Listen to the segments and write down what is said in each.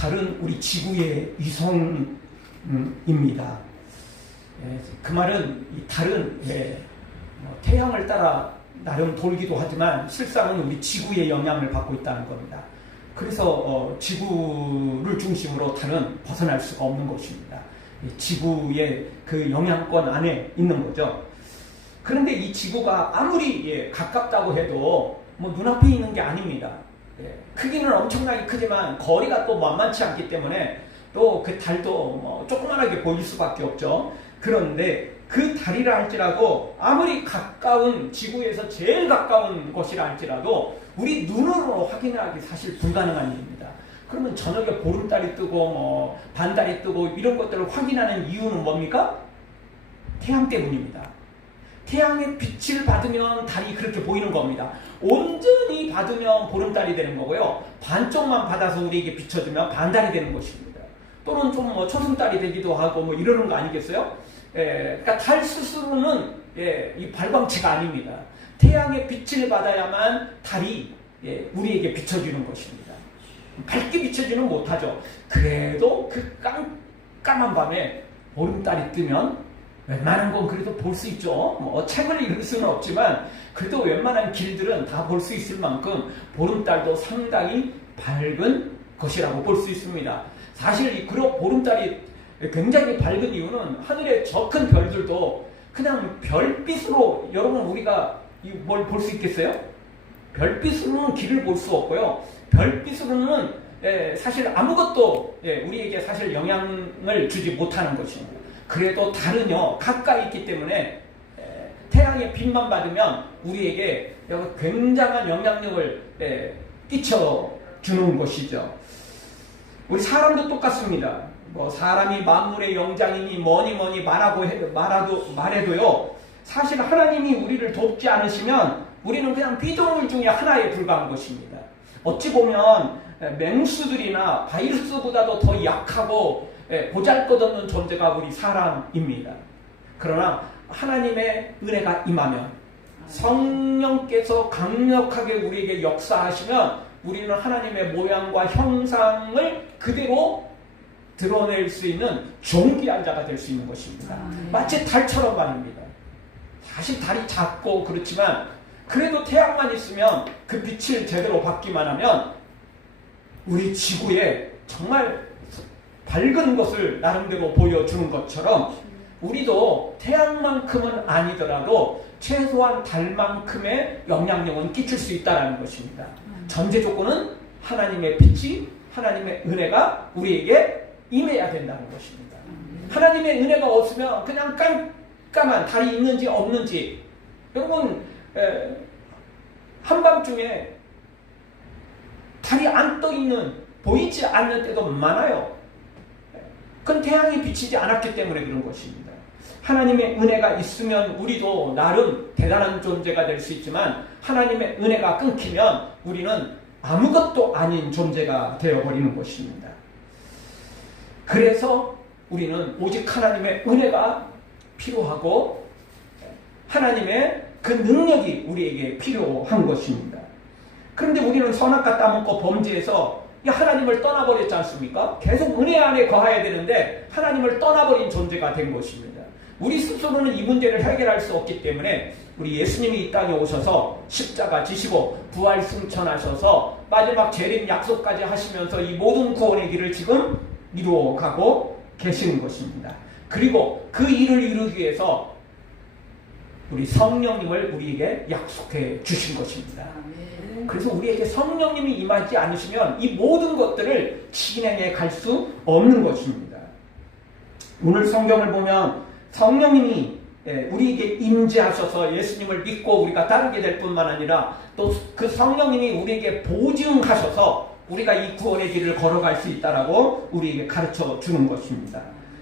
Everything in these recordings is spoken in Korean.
달은 우리 지구의 위성입니다. 그 말은 이 달은 태양을 따라 나름 돌기도 하지만 실상은 우리 지구의 영향을 받고 있다는 겁니다. 그래서 지구를 중심으로 달은 벗어날 수가 없는 것입니다. 지구의 그 영향권 안에 있는 거죠. 그런데 이 지구가 아무리 가깝다고 해도 뭐 눈앞에 있는 게 아닙니다. 크기는 엄청나게 크지만 거리가 또 만만치 않기 때문에 또 그 달도 뭐 조그만하게 보일 수밖에 없죠. 그런데 그 달이라 할지라도 아무리 가까운 지구에서 제일 가까운 곳이라 할지라도 우리 눈으로 확인하기 사실 불가능한 일입니다. 그러면 저녁에 보름달이 뜨고 뭐 반달이 뜨고 이런 것들을 확인하는 이유는 뭡니까? 태양 때문입니다. 태양의 빛을 받으면 달이 그렇게 보이는 겁니다. 온전히 받으면 보름달이 되는 거고요. 반쪽만 받아서 우리에게 비춰주면 반달이 되는 것입니다. 또는 좀 뭐 초승달이 되기도 하고 뭐 이러는 거 아니겠어요? 그러니까 달 스스로는 이 발광체가 아닙니다. 태양의 빛을 받아야만 달이 우리에게 비춰주는 것입니다. 밝게 비춰주는 못하죠. 그래도 그 깜깜한 밤에 보름달이 뜨면 웬만한 건 그래도 볼 수 있죠. 뭐 책을 읽을 수는 없지만 그래도 웬만한 길들은 다 볼 수 있을 만큼 보름달도 상당히 밝은 것이라고 볼 수 있습니다. 사실 이 보름달이 굉장히 밝은 이유는 하늘의 저 큰 별들도 그냥 별빛으로 여러분 우리가 뭘 볼 수 있겠어요? 별빛으로는 길을 볼 수 없고요. 별빛으로는 사실 아무것도 우리에게 사실 영향을 주지 못하는 것입니다. 그래도 달은요 가까이 있기 때문에 태양의 빛만 받으면 우리에게 굉장한 영향력을 끼쳐주는 것이죠. 우리 사람도 똑같습니다. 뭐 사람이 만물의 영장이니 뭐니 말해도요 사실 하나님이 우리를 돕지 않으시면 우리는 그냥 피조물 중에 하나에 불과한 것입니다. 어찌 보면 맹수들이나 바이러스보다도 더 약하고 보잘것없는 존재가 우리 사람입니다. 그러나 하나님의 은혜가 임하면 성령께서 강력하게 우리에게 역사하시면 우리는 하나님의 모양과 형상을 그대로 드러낼 수 있는 존귀한 자가 될 수 있는 것입니다. 마치 달처럼 말입니다. 사실 달이 작고 그렇지만 그래도 태양만 있으면 그 빛을 제대로 받기만 하면 우리 지구에 정말 밝은 것을 나름대로 보여주는 것처럼 우리도 태양만큼은 아니더라도 최소한 달만큼의 영향력은 끼칠 수 있다는 것입니다. 전제 조건은 하나님의 빛이 하나님의 은혜가 우리에게 임해야 된다는 것입니다. 하나님의 은혜가 없으면 그냥 깜깜한 달이 있는지 없는지 여러분 한밤중에 달이 안 떠있는 보이지 않는 때도 많아요. 그건 태양이 비치지 않았기 때문에 그런 것입니다. 하나님의 은혜가 있으면 우리도 나름 대단한 존재가 될 수 있지만 하나님의 은혜가 끊기면 우리는 아무것도 아닌 존재가 되어버리는 것입니다. 그래서 우리는 오직 하나님의 은혜가 필요하고 하나님의 그 능력이 우리에게 필요한 것입니다. 그런데 우리는 선악과 따먹고 범죄해서 하나님을 떠나버렸지 않습니까? 계속 은혜 안에 거해야 되는데 하나님을 떠나버린 존재가 된 것입니다. 우리 스스로는 이 문제를 해결할 수 없기 때문에 우리 예수님이 이 땅에 오셔서 십자가 지시고 부활 승천하셔서 마지막 재림 약속까지 하시면서 이 모든 구원의 길을 지금 이루어가고 계시는 것입니다. 그리고 그 일을 이루기 위해서 우리 성령님을 우리에게 약속해 주신 것입니다. 그래서 우리에게 성령님이 임하지 않으시면 이 모든 것들을 진행해 갈 수 없는 것입니다. 오늘 성경을 보면 성령님이 우리에게 임재하셔서 예수님을 믿고 우리가 따르게 될 뿐만 아니라 또 그 성령님이 우리에게 보증하셔서 우리가 이 구원의 길을 걸어갈 수 있다라고 우리에게 가르쳐 주는 것입니다.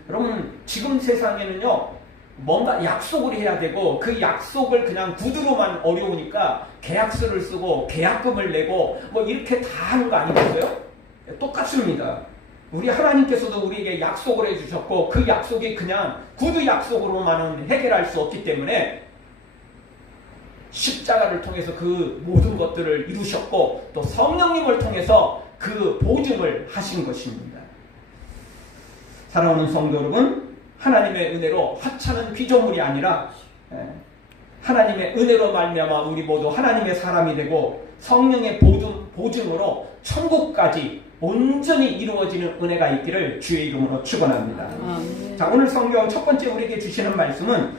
여러분 지금 세상에는요 뭔가 약속을 해야 되고 그 약속을 그냥 구두로만 어려우니까 계약서를 쓰고 계약금을 내고 뭐 이렇게 다 하는 거 아니겠어요? 똑같습니다. 우리 하나님께서도 우리에게 약속을 해주셨고 그 약속이 그냥 구두 약속으로만은 해결할 수 없기 때문에 십자가를 통해서 그 모든 것들을 이루셨고 또 성령님을 통해서 그 보증을 하신 것입니다. 사랑하는 성도 여러분, 하나님의 은혜로 하찮은 피조물이 아니라 하나님의 은혜로 말미암아 우리 모두 하나님의 사람이 되고 성령의 보증으로 천국까지 온전히 이루어지는 은혜가 있기를 주의 이름으로 축원합니다. 자, 오늘 성경 첫 번째 우리에게 주시는 말씀은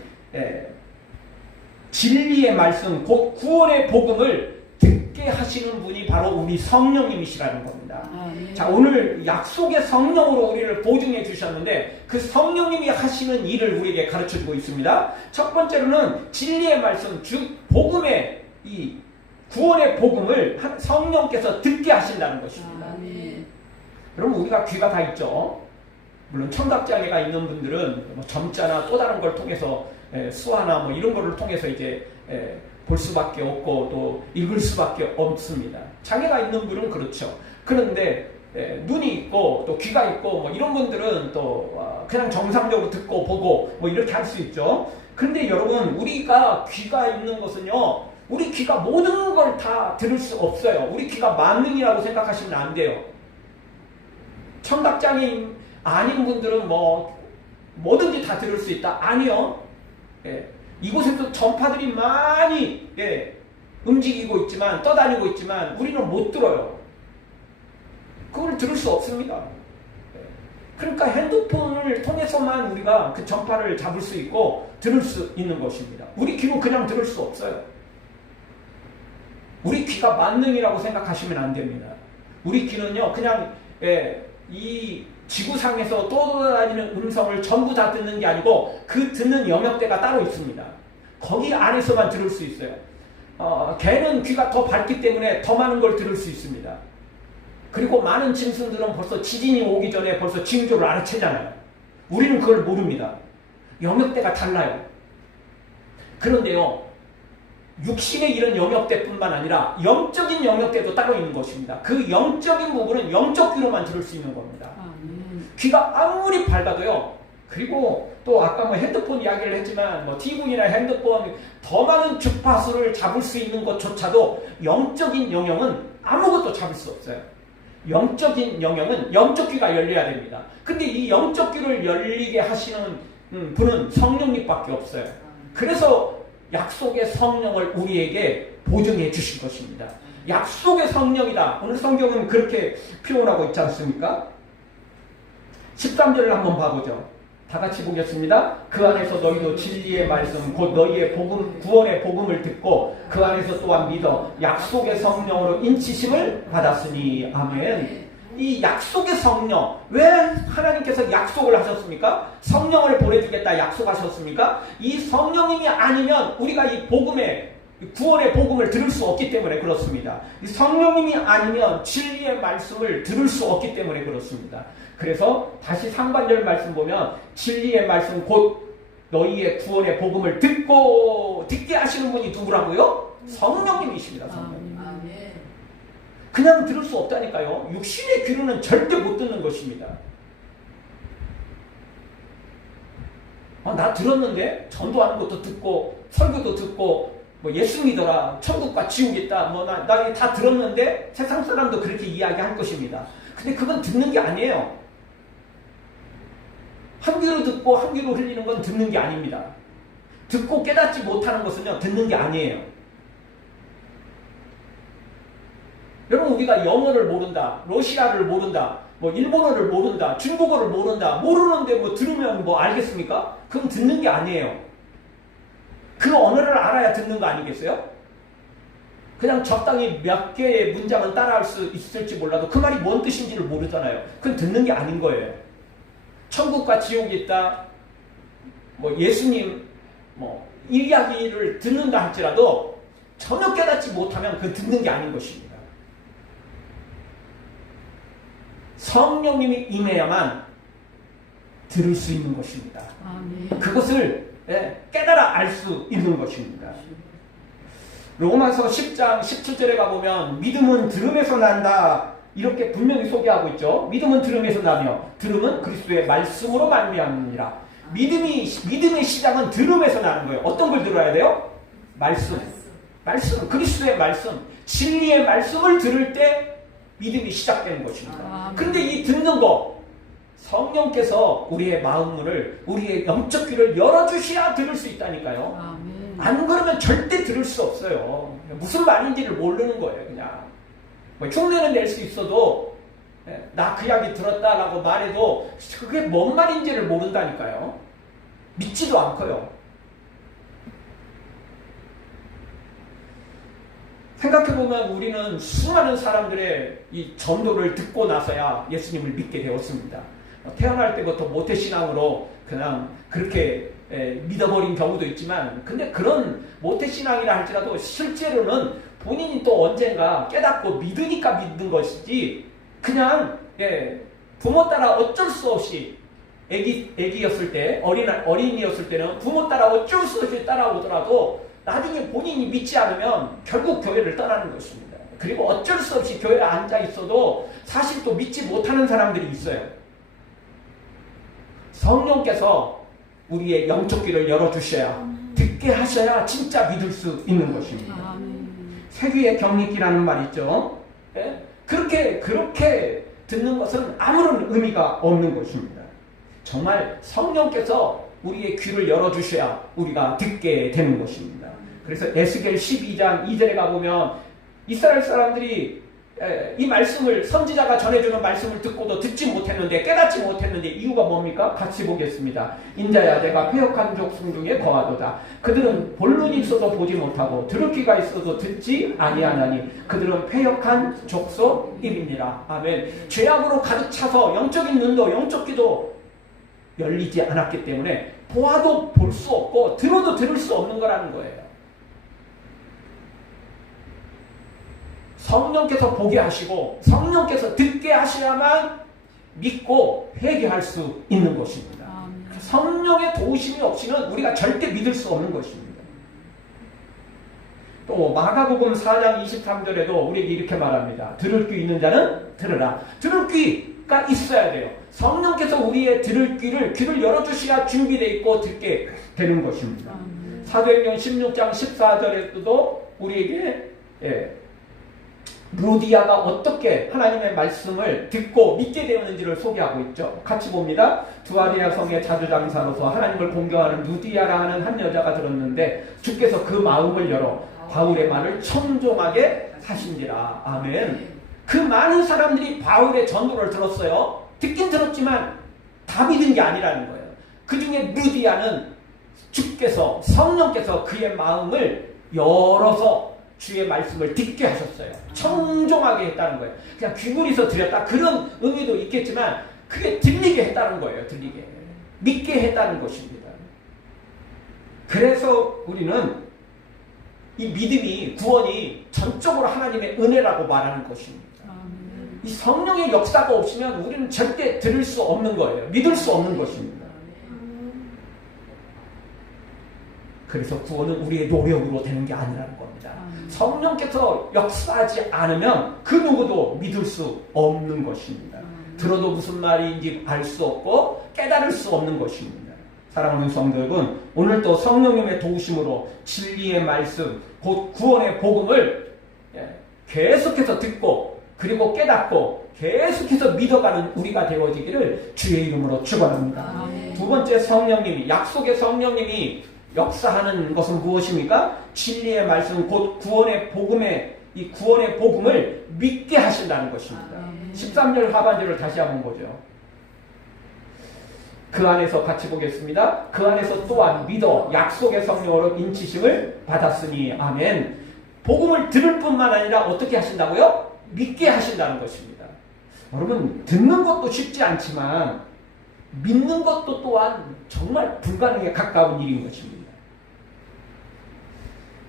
진리의 말씀, 곧 구원의 복음을 듣게 하시는 분이 바로 우리 성령님이시라는 겁니다. 자, 오늘 약속의 성령으로 우리를 보증해 주셨는데 그 성령님이 하시는 일을 우리에게 가르쳐주고 있습니다. 첫 번째로는 진리의 말씀, 즉 복음의 이 구원의 복음을 성령께서 듣게 하신다는 것입니다. 여러분, 우리가 귀가 다 있죠. 물론 청각장애가 있는 분들은 뭐 점자나 또 다른 걸 통해서 수화나 뭐 이런 거를 통해서 이제 볼 수밖에 없고 또 읽을 수밖에 없습니다. 장애가 있는 분은 그렇죠. 그런데 눈이 있고 또 귀가 있고 뭐 이런 분들은 또 그냥 정상적으로 듣고 보고 뭐 이렇게 할 수 있죠. 그런데 여러분, 우리가 귀가 있는 것은요, 우리 귀가 모든 걸 다 들을 수 없어요. 우리 귀가 만능이라고 생각하시면 안 돼요. 청각장애인 아닌 분들은 뭐 뭐든지 다 들을 수 있다. 아니요. 이곳에서 전파들이 많이 움직이고 있지만, 떠다니고 있지만 우리는 못 들어요. 그걸 들을 수 없습니다. 그러니까 핸드폰을 통해서만 우리가 그 전파를 잡을 수 있고 들을 수 있는 것입니다. 우리 귀로 그냥 들을 수 없어요. 우리 귀가 만능이라고 생각하시면 안 됩니다. 우리 귀는요, 그냥 이 지구상에서 떠돌아다니는 음성을 전부 다 듣는 게 아니고 그 듣는 영역대가 따로 있습니다. 거기 안에서만 들을 수 있어요. 개는 귀가 더 밝기 때문에 더 많은 걸 들을 수 있습니다. 그리고 많은 짐승들은 벌써 지진이 오기 전에 벌써 징조를 알아채잖아요. 우리는 그걸 모릅니다. 영역대가 달라요. 그런데요, 육신의 이런 영역대뿐만 아니라 영적인 영역대도 따로 있는 것입니다. 그 영적인 부분은 영적 귀로만 들을 수 있는 겁니다. 귀가 아무리 밝아도요, 그리고 또 아까 뭐 핸드폰 이야기를 했지만 뭐 TV나 핸드폰 더 많은 주파수를 잡을 수 있는 것조차도 영적인 영역은 아무것도 잡을 수 없어요. 영적인 영역은 영적 귀가 열려야 됩니다. 근데 이 영적 귀를 열리게 하시는 분은 성령님밖에 없어요. 그래서 약속의 성령을 우리에게 보증해 주신 것입니다. 약속의 성령이다. 오늘 성경은 그렇게 표현하고 있지 않습니까? 13절을 한번 봐보죠. 다 같이 보겠습니다. 그 안에서 너희도 진리의 말씀, 곧 너희의 복음, 구원의 복음을 듣고 그 안에서 또한 믿어 약속의 성령으로 인치심을 받았으니. 아멘. 이 약속의 성령, 왜 하나님께서 약속을 하셨습니까? 성령을 보내주겠다 약속하셨습니까? 이 성령님이 아니면 우리가 이 복음의, 구원의 복음을 들을 수 없기 때문에 그렇습니다. 이 성령님이 아니면 진리의 말씀을 들을 수 없기 때문에 그렇습니다. 그래서 다시 상반절 말씀 보면 진리의 말씀 곧 너희의 구원의 복음을 듣게 하시는 분이 누구라고요? 성령님이십니다. 성령님. 그냥 들을 수 없다니까요. 육신의 귀로는 절대 못 듣는 것입니다. 나 들었는데 전도하는 것도 듣고 설교도 듣고 뭐 예수 믿어라, 천국과 지옥 있다, 뭐 나 다 들었는데 세상 사람도 그렇게 이야기할 것입니다. 근데 그건 듣는 게 아니에요. 한 귀로 듣고 한 귀로 흘리는 건 듣는 게 아닙니다. 듣고 깨닫지 못하는 것은요, 듣는 게 아니에요. 여러분, 우리가 영어를 모른다, 러시아를 모른다, 뭐 일본어를 모른다, 중국어를 모른다, 모르는데 뭐 들으면 뭐 알겠습니까? 그건 듣는 게 아니에요. 그 언어를 알아야 듣는 거 아니겠어요? 그냥 적당히 몇 개의 문장은 따라할 수 있을지 몰라도 그 말이 뭔 뜻인지를 모르잖아요. 그건 듣는 게 아닌 거예요. 천국과 지옥이 있다, 뭐 예수님 뭐 이야기를 듣는다 할지라도 전혀 깨닫지 못하면 그건 듣는 게 아닌 것입니다. 성령님이 임해야만 들을 수 있는 것입니다. 그것을 깨달아 알 수 있는 것입니다. 로마서 10장 17절에 가보면 믿음은 들음에서 난다, 이렇게 분명히 소개하고 있죠. 믿음은 들음에서 나며 들음은 그리스도의 말씀으로 말미암느니라. 믿음의 시작은 들음에서 나는 거예요. 어떤 걸 들어야 돼요? 말씀, 그리스도의 말씀, 진리의 말씀을 들을 때 믿음이 시작되는 것입니다. 그런데 이 듣는 거, 성령께서 우리의 마음문을, 우리의 영적 귀를 열어주셔야 들을 수 있다니까요. 안 그러면 절대 들을 수 없어요. 무슨 말인지를 모르는 거예요. 그냥 뭐 흉내는 낼 수 있어도 나 그 이야기 들었다라고 말해도 그게 뭔 말인지를 모른다니까요. 믿지도 않고요. 생각해보면 우리는 수많은 사람들의 이 전도를 듣고 나서야 예수님을 믿게 되었습니다. 태어날 때부터 모태신앙으로 그냥 그렇게 믿어버린 경우도 있지만, 근데 그런 모태신앙이라 할지라도 실제로는 본인이 또 언젠가 깨닫고 믿으니까 믿는 것이지, 그냥 부모 따라 어쩔 수 없이 애기였을 때, 어린이였을 때는 부모 따라 어쩔 수 없이 따라오더라도 나중에 본인이 믿지 않으면 결국 교회를 떠나는 것입니다. 그리고 어쩔 수 없이 교회에 앉아 있어도 사실 또 믿지 못하는 사람들이 있어요. 성령께서 우리의 영적 귀를 열어주셔야, 듣게 하셔야 진짜 믿을 수 있는 것입니다. 세귀의 경리기라는 말 있죠. 그렇게 듣는 것은 아무런 의미가 없는 것입니다. 정말 성령께서 우리의 귀를 열어주셔야 우리가 듣게 되는 것입니다. 그래서 에스겔 12장 2절에 가보면 이스라엘 사람들이 이 말씀을, 선지자가 전해주는 말씀을 듣고도 듣지 못했는데, 깨닫지 못했는데 이유가 뭡니까? 같이 보겠습니다. 인자야, 내가 패역한 족속 중에 거하도다. 그들은 본론이 있어도 보지 못하고 들을 귀가 있어도 듣지 아니하나니 그들은 패역한 족속이니라. 아멘. 죄악으로 가득 차서 영적인 눈도 영적 귀도 열리지 않았기 때문에 보아도 볼 수 없고 들어도 들을 수 없는 거라는 거예요. 성령께서 보게 하시고 성령께서 듣게 하셔야만 믿고 회개할 수 있는 것입니다. 성령의 도우심이 없이는 우리가 절대 믿을 수 없는 것입니다. 또 마가복음 4장 23절에도 우리에게 이렇게 말합니다. 들을 귀 있는 자는 들으라. 들을 귀가 있어야 돼요. 성령께서 우리의 들을 귀를 열어주셔야 준비되어 있고 듣게 되는 것입니다. 사도행전 16장 14절에도 우리에게 루디아가 어떻게 하나님의 말씀을 듣고 믿게 되었는지를 소개하고 있죠. 같이 봅니다. 두아리아 성의 자주장사로서 하나님을 공경하는 루디아라 하는 한 여자가 들었는데 주께서 그 마음을 열어 바울의 말을 청종하게 하신지라. 아멘. 그 많은 사람들이 바울의 전도를 들었어요. 듣긴 들었지만 다 믿은 게 아니라는 거예요. 그 중에 루디아는 주께서, 성령께서 그의 마음을 열어서 주의 말씀을 듣게 하셨어요. 청종하게 했다는 거예요. 그냥 귀물이서 드렸다, 그런 의미도 있겠지만 그게 들리게 했다는 거예요. 들리게. 믿게 했다는 것입니다. 그래서 우리는 이 믿음이, 구원이 전적으로 하나님의 은혜라고 말하는 것입니다. 이 성령의 역사가 없으면 우리는 절대 들을 수 없는 거예요. 믿을 수 없는 것입니다. 그래서 구원은 우리의 노력으로 되는 게 아니라는 겁니다. 성령께서 역사하지 않으면 그 누구도 믿을 수 없는 것입니다. 들어도 무슨 말인지 알 수 없고 깨달을 수 없는 것입니다. 사랑하는 성도 여러분, 오늘도 성령님의 도우심으로 진리의 말씀, 곧 구원의 복음을 계속해서 듣고 그리고 깨닫고 계속해서 믿어가는 우리가 되어지기를 주의 이름으로 축원합니다. 두 번째, 성령님이, 약속의 성령님이 역사하는 것은 무엇입니까? 진리의 말씀, 곧 구원의 복음의, 이 구원의 복음을 믿게 하신다는 것입니다. 13절 하반절을 다시 한번 보죠. 그 안에서 같이 보겠습니다. 그 안에서 또한 믿어 약속의 성령으로 인치심을 받았으니. 아멘. 복음을 들을 뿐만 아니라 어떻게 하신다고요? 믿게 하신다는 것입니다. 여러분, 듣는 것도 쉽지 않지만 믿는 것도 또한 정말 불가능에 가까운 일인 것입니다.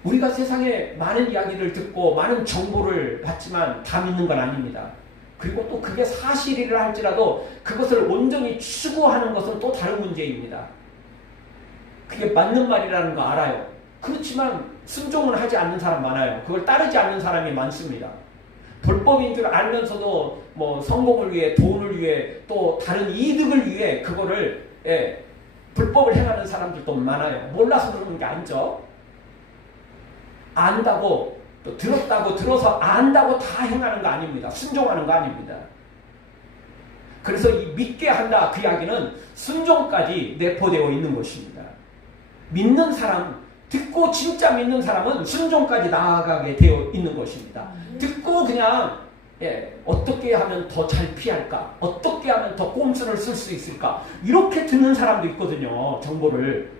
우리가 세상에 많은 이야기를 듣고 많은 정보를 받지만 다 믿는 건 아닙니다. 그리고 또 그게 사실이라 할지라도 그것을 온전히 추구하는 것은 또 다른 문제입니다. 그게 맞는 말이라는 거 알아요. 그렇지만 순종을 하지 않는 사람 많아요. 그걸 따르지 않는 사람이 많습니다. 불법인 줄 알면서도 뭐 성공을 위해, 돈을 위해, 또 다른 이득을 위해 그거를 불법을 행하는 사람들도 많아요. 몰라서 그러는 게 아니죠. 안다고 또 들었다고 들어서 안다고 다 행하는 거 아닙니다. 순종하는 거 아닙니다. 그래서 이 믿게 한다 그 이야기는 순종까지 내포되어 있는 것입니다. 믿는 사람, 듣고 진짜 믿는 사람은 순종까지 나아가게 되어 있는 것입니다. 듣고 그냥 어떻게 하면 더 잘 피할까? 어떻게 하면 더 꼼수를 쓸 수 있을까? 이렇게 듣는 사람도 있거든요. 정보를.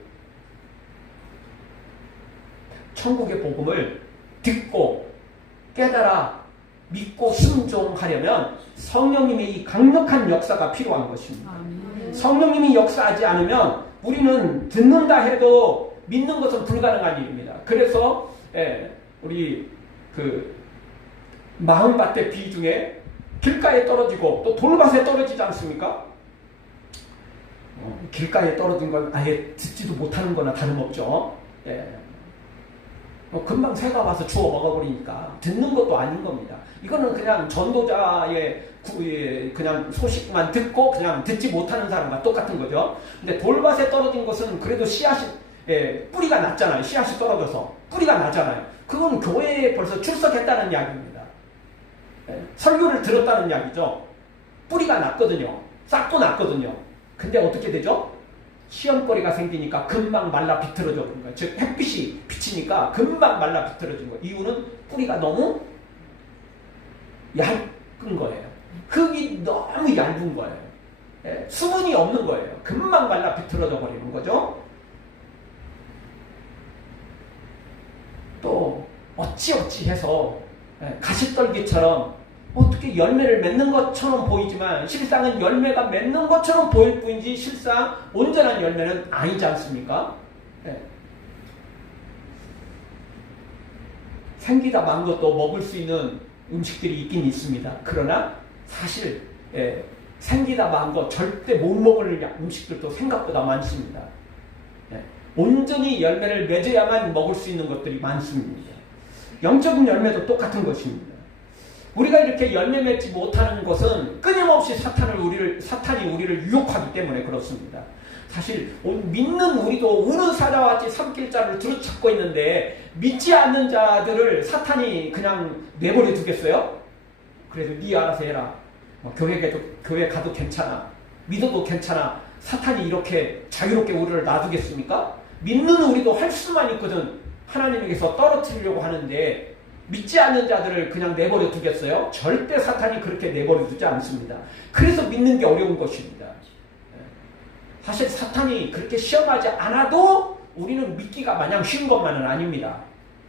천국의 복음을 듣고 깨달아 믿고 순종하려면 성령님의 이 강력한 역사가 필요한 것입니다. 성령님이 역사하지 않으면 우리는 듣는다 해도 믿는 것은 불가능한 일입니다. 그래서 우리 그 마흔밭대 비 중에 길가에 떨어지고 또 돌밭에 떨어지지 않습니까? 길가에 떨어진 건 아예 듣지도 못하는 거나 다름없죠. 금방 새가 와서 주워 먹어버리니까 듣는 것도 아닌 겁니다. 이거는 그냥 전도자의 그냥 소식만 듣고 그냥 듣지 못하는 사람과 똑같은 거죠. 근데 돌밭에 떨어진 것은 그래도 씨앗이 뿌리가 났잖아요. 씨앗이 떨어져서 뿌리가 나잖아요. 그건 교회에 벌써 출석했다는 이야기입니다. 설교를 들었다는 이야기죠. 뿌리가 났거든요. 싹도 났거든요. 근데 어떻게 되죠? 시험거리가 생기니까 금방 말라 비틀어져 버린 거예요. 즉 햇빛이 비치니까 금방 말라 비틀어진 거예요. 이유는 뿌리가 너무 얇은 거예요. 흙이 너무 얇은 거예요. 수분이 없는 거예요. 금방 말라 비틀어져 버리는 거죠. 또 어찌어찌 해서 가시떨기처럼 어떻게 열매를 맺는 것처럼 보이지만 실상은 열매가 맺는 것처럼 보일 뿐이지 실상 온전한 열매는 아니지 않습니까? 생기다 만 것도 먹을 수 있는 음식들이 있긴 있습니다. 그러나 사실 생기다 만 것 절대 못 먹을 음식들도 생각보다 많습니다. 온전히 열매를 맺어야만 먹을 수 있는 것들이 많습니다. 영적인 열매도 똑같은 것입니다. 우리가 이렇게 열매 맺지 못하는 것은 끊임없이 사탄이 우리를 유혹하기 때문에 그렇습니다. 사실 믿는 우리도 우는 사자와 같이 삼킬 자를 두루찾고 있는데 믿지 않는 자들을 사탄이 그냥 내버려 두겠어요? 그래서 네 알아서 해라. 교회 가도 괜찮아. 믿어도 괜찮아. 사탄이 이렇게 자유롭게 우리를 놔두겠습니까? 믿는 우리도 할 수만 있거든. 하나님에게서 떨어뜨리려고 하는데 믿지 않는 자들을 그냥 내버려 두겠어요? 절대 사탄이 그렇게 내버려 두지 않습니다. 그래서 믿는 게 어려운 것입니다. 사실 사탄이 그렇게 시험하지 않아도 우리는 믿기가 마냥 쉬운 것만은 아닙니다.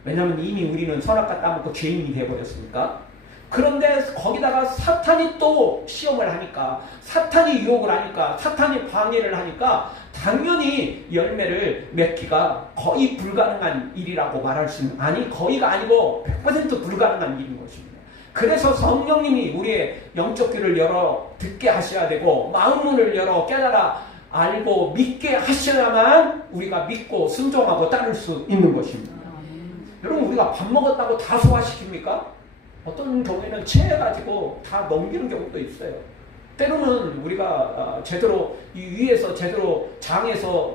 왜냐하면 이미 우리는 선악과 따먹고 죄인이 되어버렸으니까. 그런데 거기다가 사탄이 또 시험을 하니까, 사탄이 유혹을 하니까, 사탄이 방해를 하니까 당연히 열매를 맺기가 거의 불가능한 일이라고 말할 수 있는, 아니 거의가 아니고 100% 불가능한 일인 것입니다. 그래서 성령님이 우리의 영적 귀를 열어 듣게 하셔야 되고 마음문을 열어 깨달아 알고 믿게 하셔야만 우리가 믿고 순종하고 따를 수 있는 것입니다. 여러분, 우리가 밥 먹었다고 다 소화시킵니까? 어떤 경우에는 체해가지고 다 넘기는 경우도 있어요. 때로는 우리가 제대로 이 위에서 제대로 장에서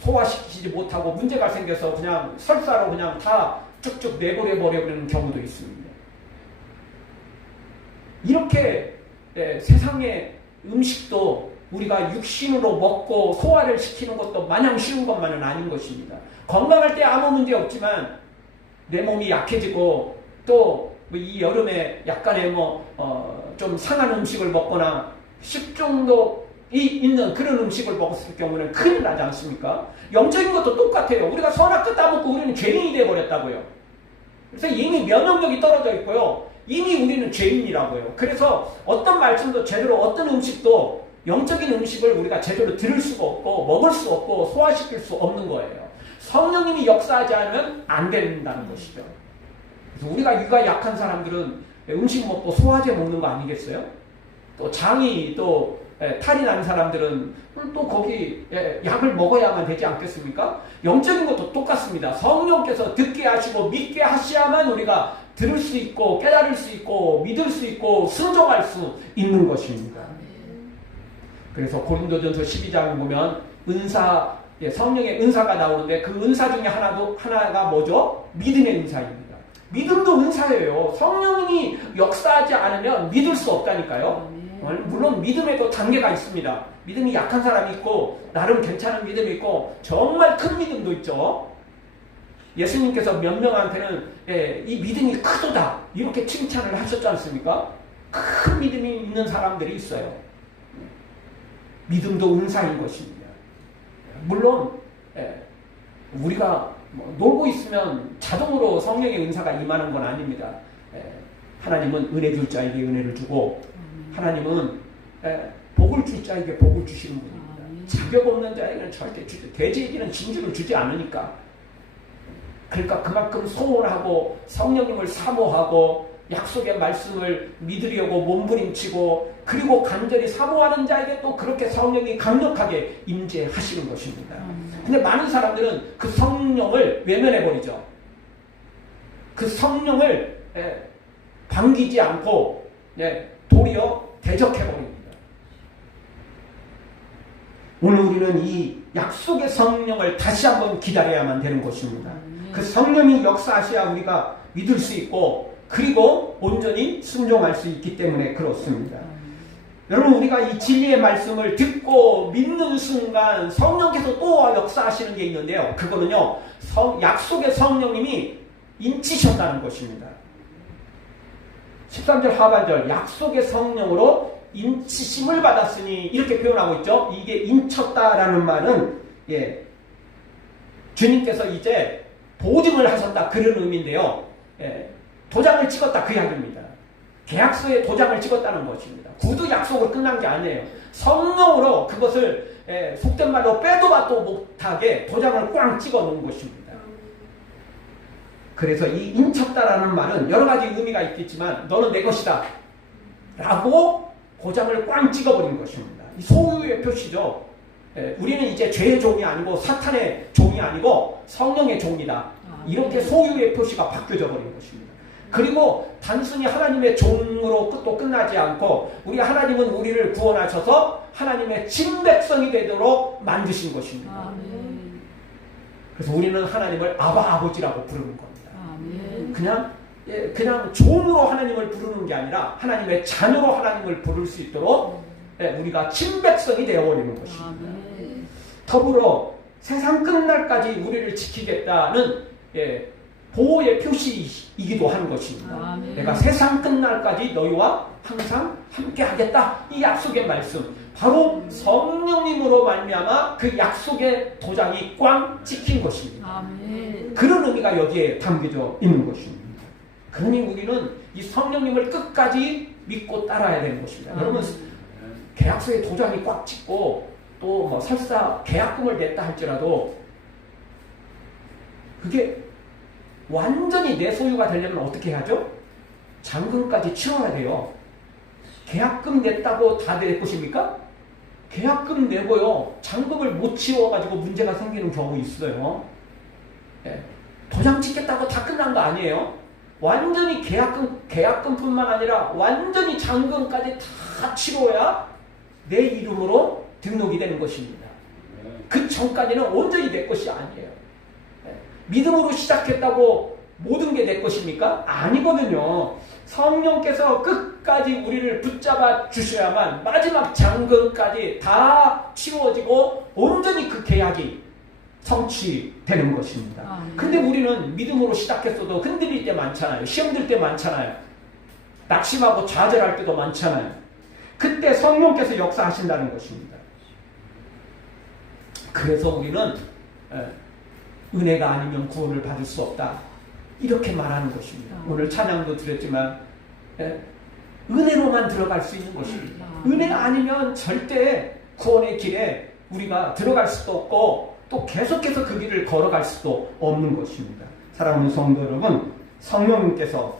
소화시키지 못하고 문제가 생겨서 그냥 설사로 그냥 다 쭉쭉 내버려 버리는 경우도 있습니다. 이렇게 세상의 음식도 우리가 육신으로 먹고 소화를 시키는 것도 마냥 쉬운 것만은 아닌 것입니다. 건강할 때 아무 문제 없지만 내 몸이 약해지고 또 이 여름에 약간의 좀 상한 음식을 먹거나 식중독이 있는 그런 음식을 먹었을 경우는 큰일 나지 않습니까? 영적인 것도 똑같아요. 우리가 선악과 따먹고 우리는 죄인이 되어버렸다고요. 그래서 이미 면역력이 떨어져 있고요. 이미 우리는 죄인이라고요. 그래서 어떤 말씀도 제대로 어떤 음식도 영적인 음식을 우리가 제대로 들을 수가 없고 먹을 수 없고 소화시킬 수 없는 거예요. 성령님이 역사하지 않으면 안 된다는 것이죠. 그래서 우리가 위가 약한 사람들은 음식 먹고 소화제 먹는 거 아니겠어요? 또 장이 또 탈이 난 사람들은 또 거기 약을 먹어야만 되지 않겠습니까? 영적인 것도 똑같습니다. 성령께서 듣게 하시고 믿게 하셔야만 우리가 들을 수 있고 깨달을 수 있고 믿을 수 있고 순종할 수 있는 것입니다. 그래서 고린도전서 12장 보면 은사, 성령의 은사가 나오는데 그 은사 중에 하나가 뭐죠? 믿음의 은사입니다. 믿음도 은사예요. 성령이 역사하지 않으면 믿을 수 없다니까요. 물론 믿음에도 단계가 있습니다. 믿음이 약한 사람이 있고 나름 괜찮은 믿음이 있고 정말 큰 믿음도 있죠. 예수님께서 몇 명한테는 이 믿음이 크도다 이렇게 칭찬을 하셨지 않습니까? 큰 믿음이 있는 사람들이 있어요. 믿음도 은사인 것입니다. 물론 우리가 놀고 있으면 자동으로 성령의 은사가 임하는 건 아닙니다. 하나님은 은혜 줄 자에게 은혜를 주고 하나님은 복을 줄 자에게 복을 주시는 분입니다. 자격 없는 자에게는 절대 돼지에게는 진주를 주지 않으니까. 그러니까 그만큼 소원하고 성령님을 사모하고 약속의 말씀을 믿으려고 몸부림치고 그리고 간절히 사모하는 자에게 또 그렇게 성령이 강력하게 임재하시는 것입니다. 근데 많은 사람들은 그 성령을 외면해버리죠. 그 성령을 반기지 않고 도리어 대적해버립니다. 오늘 우리는 이 약속의 성령을 다시 한번 기다려야만 되는 것입니다. 그 성령이 역사하셔야 우리가 믿을 수 있고 그리고 온전히 순종할 수 있기 때문에 그렇습니다. 여러분 우리가 이 진리의 말씀을 듣고 믿는 순간 성령께서 또 역사하시는 게 있는데요. 그거는요. 약속의 성령님이 인치셨다는 것입니다. 13절 하반절 약속의 성령으로 인치심을 받았으니 이렇게 표현하고 있죠. 이게 인쳤다라는 말은 주님께서 이제 보증을 하셨다 그런 의미인데요. 도장을 찍었다 그 이야기입니다. 계약서에 도장을 찍었다는 것입니다. 구두 약속을 끝난 게 아니에요. 성령으로 그것을 속된 말로 빼도 박도 못하게 도장을 꽝 찍어 놓은 것입니다. 그래서 이 인쳤다라는 말은 여러 가지 의미가 있겠지만 너는 내 것이다 라고 도장을 꽝 찍어버린 것입니다. 이 소유의 표시죠. 우리는 이제 죄의 종이 아니고 사탄의 종이 아니고 성령의 종이다. 이렇게 소유의 표시가 바뀌어져 버린 것입니다. 그리고 단순히 하나님의 종으로 또 끝나지 않고 하나님은 우리를 구원하셔서 하나님의 친백성이 되도록 만드신 것입니다. 그래서 우리는 하나님을 아바 아버지라고 부르는 겁니다. 그냥 종으로 하나님을 부르는 게 아니라 하나님의 자녀로 하나님을 부를 수 있도록 우리가 친백성이 되어버리는 것입니다. 더불어 세상 끝날까지 우리를 지키겠다는 보호의 표시이기도 하는 것입니다. 내가 세상 끝날까지 너희와 항상 함께 하겠다. 이 약속의 말씀 바로 성령님으로 말미암아 그 약속의 도장이 꽝 찍힌 것입니다. 그런 의미가 여기에 담겨져 있는 것입니다. 그러니 우리는 이 성령님을 끝까지 믿고 따라야 되는 것입니다. 여러분 계약서에 도장이 꽉 찍고 또 설사 계약금을 냈다 할지라도 그게 완전히 내 소유가 되려면 어떻게 해야죠? 잔금까지 치러야 돼요. 계약금 냈다고 다 내 것입니까? 계약금 내고요. 잔금을 못 치워가지고 문제가 생기는 경우 있어요. 도장 찍겠다고 다 끝난 거 아니에요. 완전히 계약금뿐만 아니라 완전히 잔금까지 다 치러야 내 이름으로 등록이 되는 것입니다. 그 전까지는 온전히 내 것이 아니에요. 믿음으로 시작했다고 모든 게 내 것입니까? 아니거든요. 성령께서 끝까지 우리를 붙잡아 주셔야만 마지막 잔금까지 다 치루어지고 온전히 그 계약이 성취되는 것입니다. 근데 우리는 믿음으로 시작했어도 흔들릴 때 많잖아요. 시험 들 때 많잖아요. 낙심하고 좌절할 때도 많잖아요. 그때 성령께서 역사하신다는 것입니다. 그래서 우리는 은혜가 아니면 구원을 받을 수 없다. 이렇게 말하는 것입니다. 오늘 찬양도 드렸지만 은혜로만 들어갈 수 있는 것입니다. 은혜 아니면 절대 구원의 길에 우리가 들어갈 수도 없고 또 계속해서 그 길을 걸어갈 수도 없는 것입니다. 사랑하는 성도 여러분, 성령님께서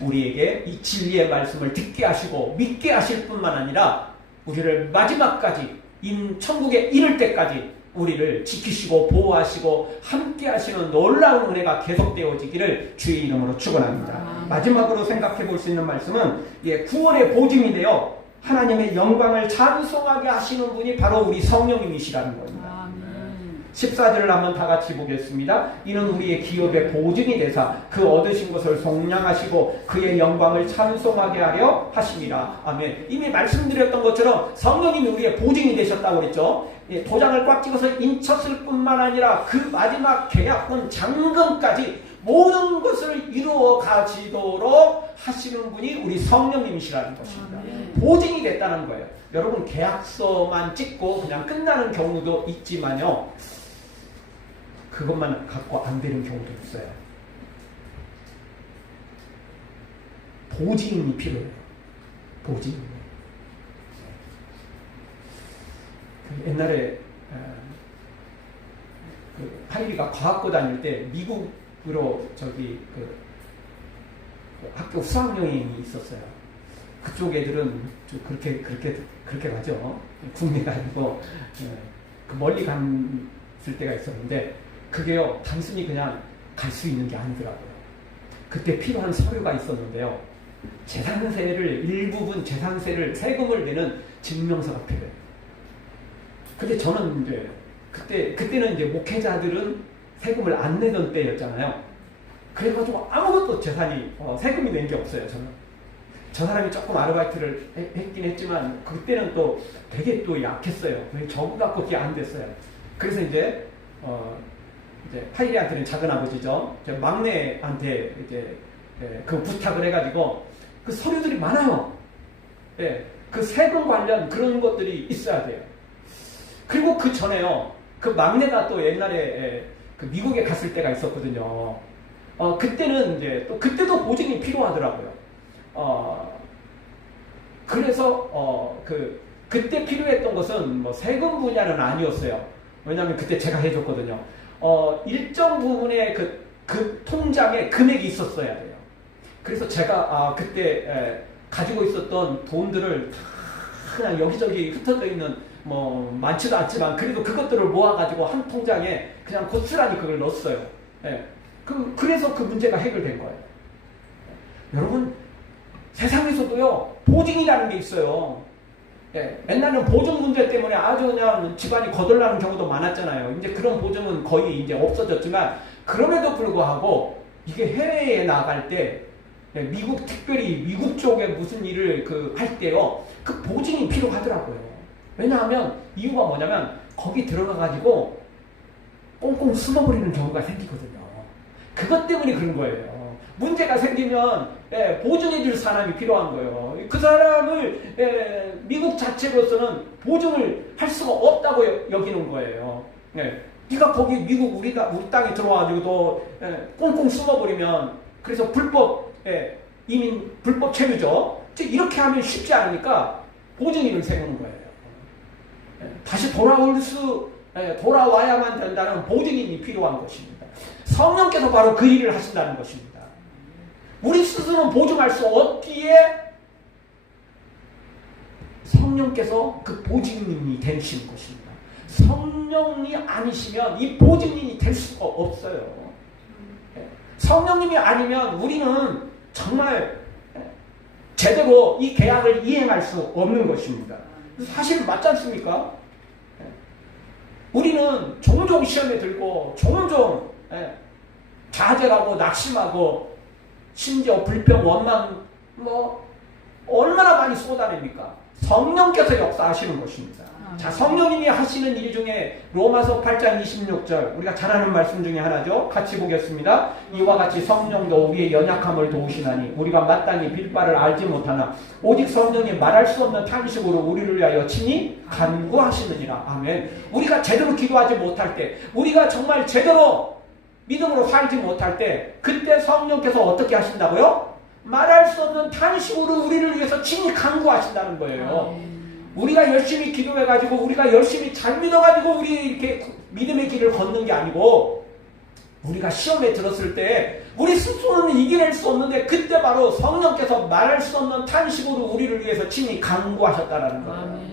우리에게 이 진리의 말씀을 듣게 하시고 믿게 하실 뿐만 아니라 우리를 마지막까지 천국에 이를 때까지 우리를 지키시고 보호하시고 함께 하시는 놀라운 은혜가 계속되어지기를 주의 이름으로 축원합니다. 마지막으로 생각해 볼 수 있는 말씀은 구원의 보증이 되어 하나님의 영광을 찬송하게 하시는 분이 바로 우리 성령님이시라는 겁니다. 14절을 한번 다 같이 보겠습니다. 이는 우리의 기업의 보증이 되사 그 얻으신 것을 속량하시고 그의 영광을 찬송하게 하려 하심이라. 아멘. 이미 말씀드렸던 것처럼 성령님이 우리의 보증이 되셨다고 그랬죠. 도장을 꽉 찍어서 인쳤을 뿐만 아니라 그 마지막 계약권 잔금까지 모든 것을 이루어 가시도록 하시는 분이 우리 성령님이시라는 것입니다. 보증이 됐다는 거예요. 여러분, 계약서만 찍고 그냥 끝나는 경우도 있지만요, 그것만 갖고 안 되는 경우도 있어요. 보증이 필요해요. 보증. 옛날에 하일이가 과학고 다닐 때 미국으로 학교 수학여행이 있었어요. 그쪽 애들은 좀 그렇게 가죠. 국내가 아니고 멀리 갔을 때가 있었는데, 그게요, 단순히 그냥 갈 수 있는 게 아니더라고요. 그때 필요한 서류가 있었는데요, 일부분 재산세를, 세금을 내는 증명서가 필요해요. 근데 저는 이제 그때는 이제 목회자들은 세금을 안 내던 때였잖아요. 그래가지고 아무것도 세금이 낸 게 없어요. 저는 저 사람이 조금 아르바이트를 했긴 했지만 그때는 또 되게 또 약했어요. 저보다 그게 안 됐어요. 그래서 이제 파이리한테는 작은 아버지죠. 막내한테 이제 그 부탁을 해가지고 그 서류들이 많아요. 그 세금 관련 그런 것들이 있어야 돼요. 그리고 그 전에요, 그 막내가 또 옛날에 그 미국에 갔을 때가 있었거든요. 그때는 이제 그때도 보증이 필요하더라고요. 그래서 그때 필요했던 것은 뭐 세금 분야는 아니었어요. 왜냐하면 그때 제가 해줬거든요. 일정 부분의 그 통장에 금액이 있었어야 돼요. 그래서 제가 그때 가지고 있었던 돈들을 그냥 여기저기 흩어져 있는, 뭐 많지도 않지만 그래도 그것들을 모아가지고 한 통장에 그냥 고스란히 그걸 넣었어요. 그래서 그 문제가 해결된 거예요. 여러분, 세상에서도요, 보증이라는 게 있어요. 옛날에는 보증 문제 때문에 아주 그냥 집안이 거덜나는 경우도 많았잖아요. 이제 그런 보증은 거의 이제 없어졌지만, 그럼에도 불구하고 이게 해외에 나갈 때, 특별히 미국 쪽에 무슨 일을 할 때요, 그 보증이 필요하더라고요. 왜냐하면 이유가 뭐냐면 거기 들어가가지고 꽁꽁 숨어버리는 경우가 생기거든요. 그것 때문에 그런 거예요. 문제가 생기면 보증해줄 사람이 필요한 거예요. 그 사람을 미국 자체로서는 보증을 할 수가 없다고 여기는 거예요. 네가 거기 우리 땅에 들어와가지고 꽁꽁 숨어버리면, 그래서 이민 불법 체류죠. 이렇게 하면 쉽지 않으니까 보증인을 세우는 거예요. 다시 돌아와야만 된다는 보증인이 필요한 것입니다. 성령께서 바로 그 일을 하신다는 것입니다. 우리 스스로는 보증할 수 없기에 성령께서 그 보증인이 되시는 것입니다. 성령이 아니시면 이 보증인이 될 수가 없어요. 성령님이 아니면 우리는 정말 제대로 이 계약을 이행할 수 없는 것입니다. 사실 맞지 않습니까? 우리는 종종 시험에 들고 종종 좌절하고 낙심하고 심지어 불평, 원망 얼마나 많이 쏟아냅니까? 성령께서 역사하시는 것입니다. 자, 성령님이 하시는 일 중에 로마서 8장 26절, 우리가 잘 아는 말씀 중에 하나죠. 같이 보겠습니다. 이와 같이 성령도 우리의 연약함을 도우시나니 우리가 마땅히 빌 바를 알지 못하나 오직 성령이 말할 수 없는 탄식으로 우리를 위하여 친히 간구하시느니라. 아멘. 우리가 제대로 기도하지 못할 때, 우리가 정말 제대로 믿음으로 살지 못할 때, 그때 성령께서 어떻게 하신다고요? 말할 수 없는 탄식으로 우리를 위해서 친히 간구하신다는 거예요. 우리가 열심히 기도해가지고, 우리가 열심히 잘 믿어가지고 우리 이렇게 믿음의 길을 걷는 게 아니고, 우리가 시험에 들었을 때 우리 스스로는 이겨낼 수 없는데 그때 바로 성령께서 말할 수 없는 탄식으로 우리를 위해서 친히 간구하셨다라는 거예요.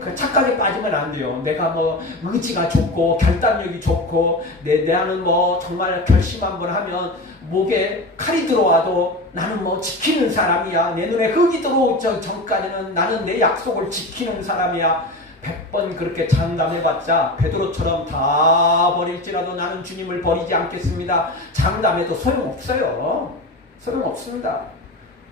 그 착각에 빠지면 안 돼요. 내가 뭐 의지가 좋고 결단력이 좋고 나는 뭐 정말 결심 한번 하면 목에 칼이 들어와도 나는 뭐 지키는 사람이야. 내 눈에 흙이 들어오기 전까지는 나는 내 약속을 지키는 사람이야. 100번 그렇게 장담해봤자 베드로처럼 다 버릴지라도 나는 주님을 버리지 않겠습니다. 장담해도 소용없어요. 소용없습니다.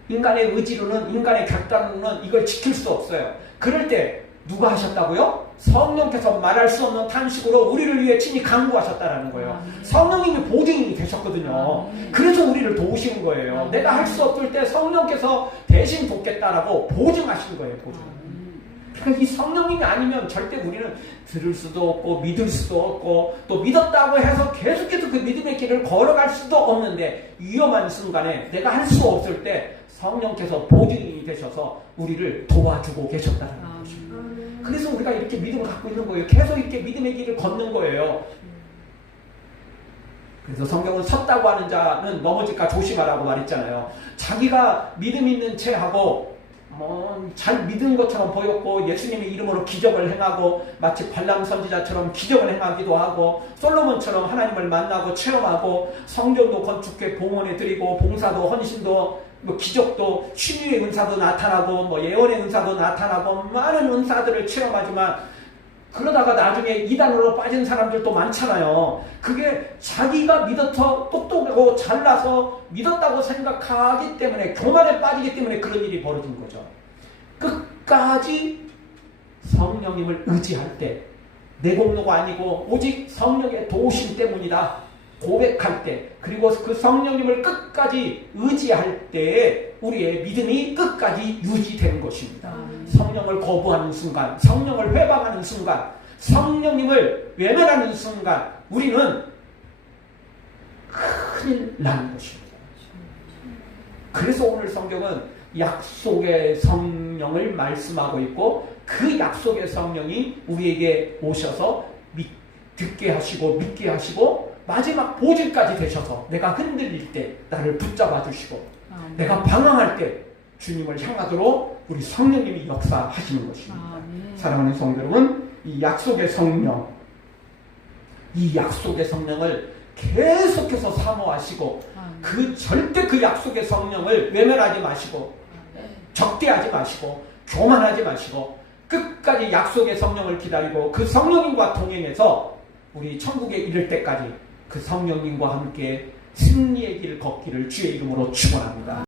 인간의 의지로는, 인간의 결단으로는 이걸 지킬 수 없어요. 그럴 때 누가 하셨다고요? 성령께서 말할 수 없는 탄식으로 우리를 위해 친히 강구하셨다라는 거예요. 성령님이 보증인이 되셨거든요. 그래서 우리를 도우시는 거예요. 내가 할 수 없을 때 성령께서 대신 돕겠다라고 보증하신 거예요. 보증. 그러니까 이 성령님이 아니면 절대 우리는 들을 수도 없고 믿을 수도 없고 또 믿었다고 해서 계속해서 그 믿음의 길을 걸어갈 수도 없는데 위험한 순간에 내가 할 수 없을 때 성령께서 보증인이 되셔서 우리를 도와주고 계셨다는 것입니다. 그래서 우리가 이렇게 믿음을 갖고 있는 거예요. 계속 이렇게 믿음의 길을 걷는 거예요. 그래서 성경은 섰다고 하는 자는 넘어질까 조심하라고 말했잖아요. 자기가 믿음 있는 채 하고 잘 믿은 것처럼 보였고 예수님의 이름으로 기적을 행하고 마치 발람 선지자처럼 기적을 행하기도 하고 솔로몬처럼 하나님을 만나고 체험하고 성전도 건축해 봉헌해 드리고 봉사도 헌신도 기적도 치유의 은사도 나타나고 예언의 은사도 나타나고 많은 은사들을 체험하지만 그러다가 나중에 이단으로 빠진 사람들도 많잖아요. 그게 자기가 믿어서 똑똑하고 잘나서 믿었다고 생각하기 때문에 교만에 빠지기 때문에 그런 일이 벌어진 거죠. 끝까지 성령님을 의지할 때 내 공로가 아니고 오직 성령의 도우심 때문이다 고백할 때, 그리고 그 성령님을 끝까지 의지할 때에 우리의 믿음이 끝까지 유지되는 것입니다. 성령을 거부하는 순간, 성령을 회방하는 순간, 성령님을 외면하는 순간 우리는 큰일 나는 것입니다. 그래서 오늘 성경은 약속의 성령을 말씀하고 있고 그 약속의 성령이 우리에게 오셔서 듣게 하시고 믿게 하시고 마지막 보증까지 되셔서 내가 흔들릴 때 나를 붙잡아 주시고 내가 방황할 때 주님을 향하도록 우리 성령님이 역사하시는 것입니다. 사랑하는 성도 여러분, 이 약속의 성령, 이 약속의 성령을 계속해서 사모하시고 절대 그 약속의 성령을 외면하지 마시고 적대하지 마시고 교만하지 마시고 끝까지 약속의 성령을 기다리고 그 성령님과 동행해서 우리 천국에 이를 때까지 그 성령님과 함께 승리의 길 걷기를 주의 이름으로 축원합니다.